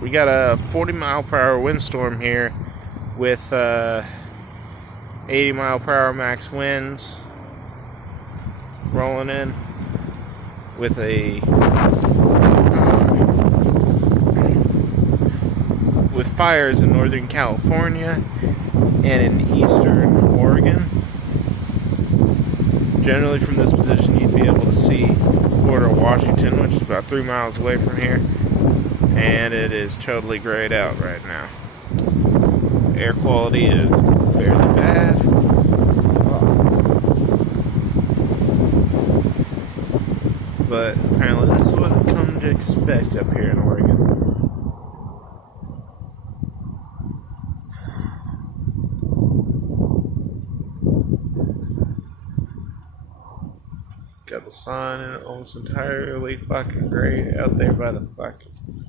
We got a 40-mile-per-hour windstorm here with 80-mile-per-hour max winds rolling in with with fires in Northern California and in Eastern Oregon. Generally from this position you'd be able to see the border of Washington, which is about 3 miles away from here, and it is totally grayed out right now. Air quality is fairly bad. But apparently this is what I've come to expect up here in Oregon. Got the sun almost entirely fucking gray out there by the fucking